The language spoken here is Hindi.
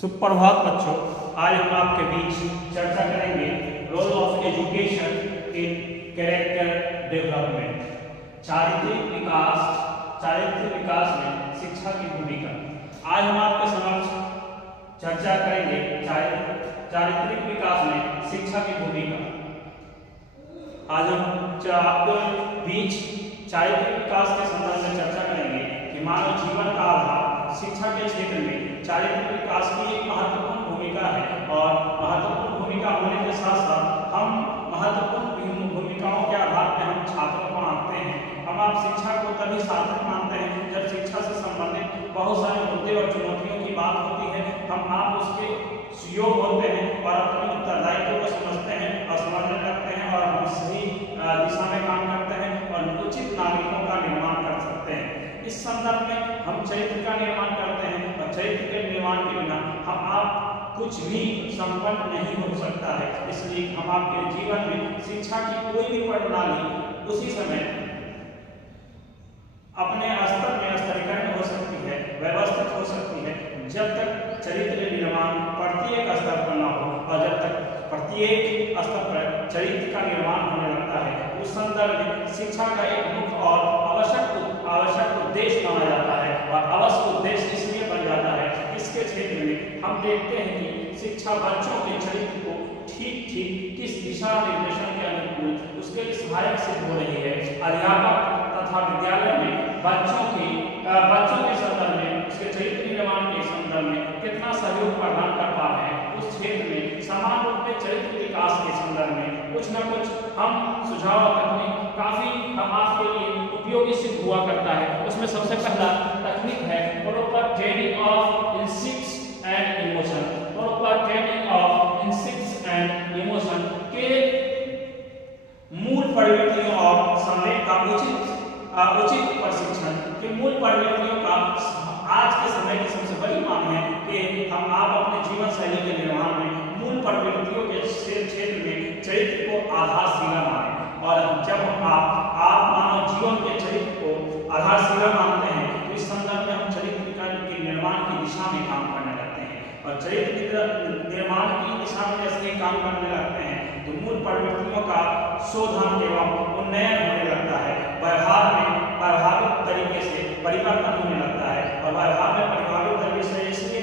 सुप्रभात बच्चों, आज हम आपके बीच चर्चा करेंगे role of education in character development. चारित्रिक विकास में शिक्षा की भूमिका। आज हम आपके समक्ष चर्चा करेंगे चारित्रिक विकास में शिक्षा की भूमिका। आज हम आपके बीच चारित्रिक विकास के संदर्भ में चर्चा करेंगे कि मानव जीवन का आधार शिक्षा के क्षेत्र में चारित्रिक विकास की एक महत्वपूर्ण भूमिका है। और महत्वपूर्ण भूमिका होने के साथ साथ हम महत्वपूर्ण भूमिकाओं के आधार पर हम छात्रों को आंकते हैं। हम आप शिक्षा को तभी सार्थक मानते हैं जब शिक्षा से संबंधित बहुत सारे मुद्दे और चुनौतियों की बात होती है। हम आप उसके योग होते हैं और अपने उत्तरदायित्व को समझते हैं और समझने लगते हैं और हम सही दिशा में काम करते हैं और उचित नागरिकों का निर्माण कर सकते हैं। इस संदर्भ में हम चरित्र का निर्माण करते हैं और चरित्र के निर्माण के बिना हम आप कुछ भी संपन्न नहीं हो सकता है। इसलिए हम आपके जीवन में शिक्षा की कोई भी प्रणाली उसी समय अपने स्तर में स्तरीकरण हो सकती है, व्यवस्थित हो सकती है, जब तक चरित्र निर्माण प्रत्येक स्तर पर न हो। और जब तक प्रत्येक स्तर पर चरित्र का निर्माण होने लगता है, उस संदर्भ में शिक्षा का एक मुख्य और आवश्यक उद्देश्य माना जाता है। और आवश्यक उद्देश्य इसलिए बन जाता है, इसके क्षेत्र में हम देखते हैं कि शिक्षा बच्चों के चरित्र को ठीक किस दिशा निर्देशन के अनुकूल उसके लिए सहायक सिद्ध हो रही है। अध्यापक तथा विद्यालय में बच्चों के संदर्भ में उसके चरित्र निर्माण के संदर्भ में कितना सहयोग प्रदान कर पा रहे हैं, उस क्षेत्र में समान रूप में चरित्र विकास के संदर्भ में कुछ न कुछ हम सुझाव तकनीक काफी हम आपके लिए उपयोगी सिद्ध हुआ करता है। उसमें सबसे पहला तकनीक है proper training of instincts and emotion. Proper training of instincts and emotion के मूल प्रवृत्तियों और संवेग का उचित प्रशिक्षण के मूल प्रवृत्तियों का आज के समय की सबसे बड़ी मांग है कि हम आप अपने जीवन शैली के निर्माण में मूल प्रवृत्तियों के क्षेत्र में चरित्र को आधारशिला माने। और जब आप मानव जीवन के चरित्र को आधारशिला मानते हैं तो इस संदर्भ में हम चरित्र के निर्माण की दिशा में काम करने लगते हैं। और चरित्र निर्माण की दिशा में जैसे काम करने लगते हैं तो मूल प्रवृत्तियों का शोधन एवं उन्नयन होने लगता है। व्यवहार में प्रभावित तरीके से परिवर्तन होने लगता है। और व्यवहार में प्रभावित तरीके से इसलिए